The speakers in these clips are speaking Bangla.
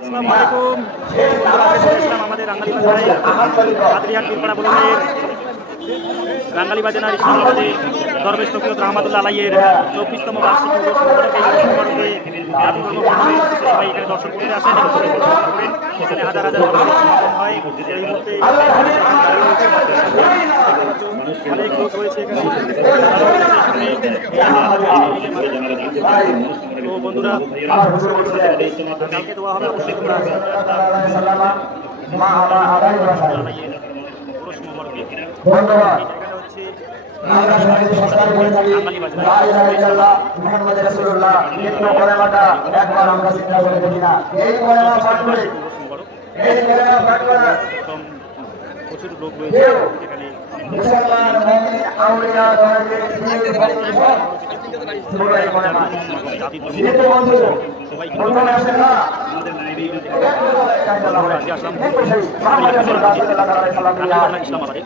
আসসালামু আলাইকুম। আমাদের রাঙ্গালী বাজারে আদ্রিয়ান পীরপাড়া ব্লকের রাঙ্গালী বাজার ইসলামাবাদে দরবেশ তকিয়ত রহমাতুল্লাহ আলাইয়ের 24তম বার্ষিক সমারোহে জাতি ধর্ম সবাই এখানে দর্শন করতে আসেন এবং এখানে হাজার হাজার সমাগম হয়। এই মুহূর্তে অনেক লোক রয়েছে এখানে। তো বন্ধুরা, কালকে দেওয়া হবে অবশ্যই তোমরা প্রচুর লোক রয়েছে এখানে।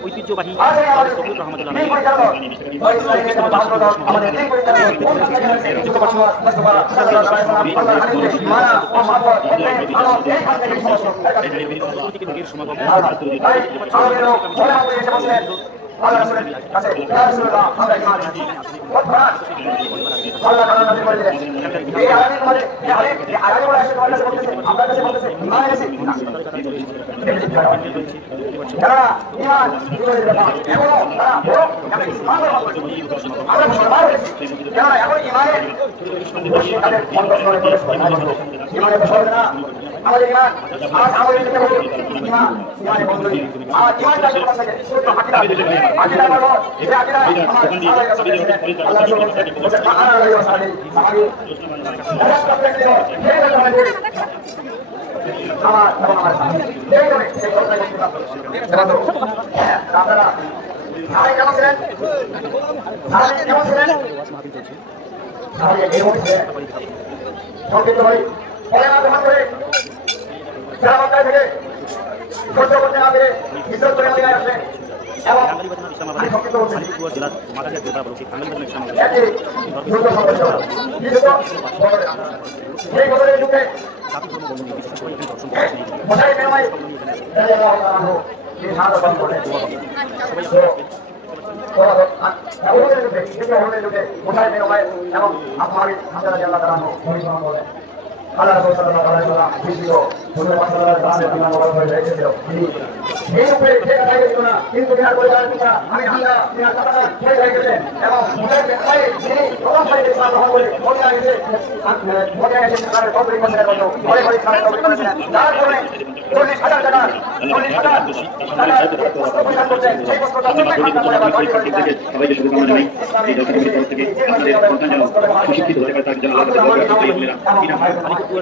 ঐতিহ্যবাহী সমাগম জেলার মাদারিয়া জেলা বলছি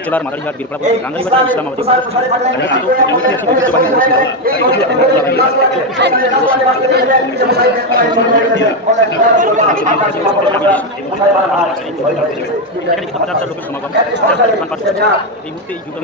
জেলার মাদারিহাট বীরপাড়া রাঙ্গালী বাজার ইসলামাবাদে হাজার হাজার লোকের সমাগম। এই মুহূর্তে এই যুগ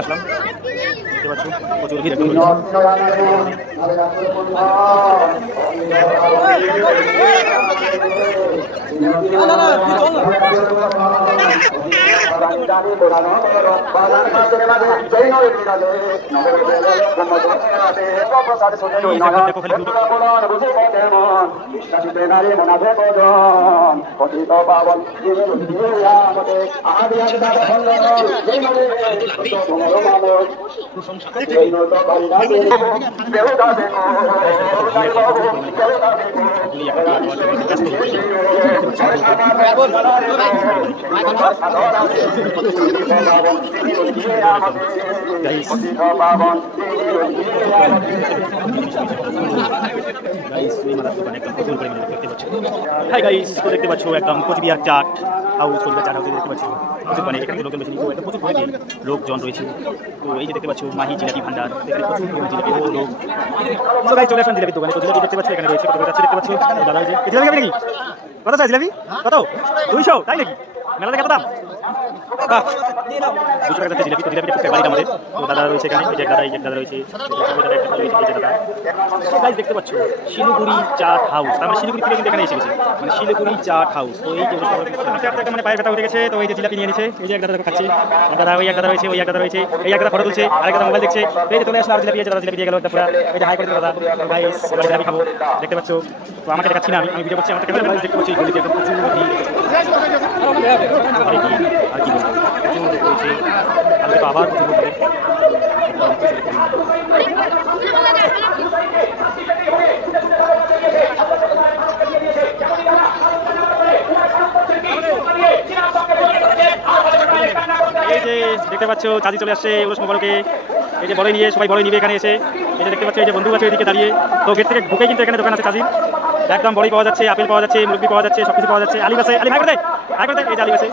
আসলাম প্রচুর ভিড় guys. গাইস এই মাদার দোকানে একদম প্রচুর পরিমাণে দেখতে পাচ্ছ। হাই গাইস, তো দেখতে পাচ্ছ একদম কোচবিহার চাট হাউস, কোচবিহার চাট হাউসে দেখতে পাচ্ছ দোকানে এখানে লোকজন বেশি একদম প্রচুর পরিমাণে লোকজন রয়েছে। তো এই যে দেখতে পাচ্ছ মাহি জিলাপি ভান্ডার, এখানে প্রচুর পরিমাণে জিলাপি লোক। তো গাইস চলে আসলাম জিলাপির দোকানে। তো জিলাপি দেখতে পাচ্ছ এখানে রয়েছে, কত যাচ্ছে দেখতে পাচ্ছ। দাদা এই যে জিলাপি খাবে নাকি? কত চাই জিলাপি? কত? 200, তাই নাকি? মেলাতে কত দাম? 200 টাকা যাচ্ছে জিলাপি। তো জিলাপিটা খুব ফেভারিট আমাদের। তো দাদা রয়েছে এখানে, এই যে দাদা, এই যে দাদা রয়েছে, গাইস দেখতে পাচ্ছ শিলিগুড়ি চাট হাউস। আমরা শিলিগুড়ি থেকে কিন্তু এখানে এসে গেছি, মানে শিলিগুড়ি চাট হাউস। তো এই যে মানে পায়ের ব্যথা উঠে গেছে, তো এই যে জিলাপি নিয়ে নিচ্ছে। এই যে এক দাদা খাচ্ছে, দাদা ওই এক দাদা রয়েছে, ওই এক দাদা রয়েছে, এই এক দাদা ফটো তুলছে, আরেক দাদা মোবাইল দেখছে। এই যে চলে আসলো আর জিলাপি, এই যে দাদা জিলাপি দিয়ে গেল পুরো। এই যে হাই করে দাদা, গাইস এবার জিলাপি খাবো দেখতে পাচ্ছ। তো আমাকে দেখাচ্ছি না, আমি ভিডিও করছি, আমাকে ক্যামেরা দেখতে পাচ্ছি গলিতে একদম প্রচুর ভিড়। আর কি বলবো, প্রচুর রয়েছে। আমি তো আবার প্রচুর বলবো। এই যে দেখতে পাচ্ছ চাচি চলে আসছে ওরস বড়কে, এই যে বড়ই নিয়ে সবাই বড়ই নিবে এখানে এসে। এই যে দেখতে পাচ্ছ এই যে বন্ধু আছে এদিকে দাঁড়িয়ে। তো গেট থেকে ঢুকে কিন্তু এখানে দোকান আছে চাচির, একদম বড়ি পাওয়া যাচ্ছে, আপেল পাওয়া যাচ্ছে, মুরগি পাওয়া যাচ্ছে, সবকিছু পাওয়া যাচ্ছে। আলিম আছে, আলিম হাই করে দে, হাই করে দে, এই যে আলিম আছে।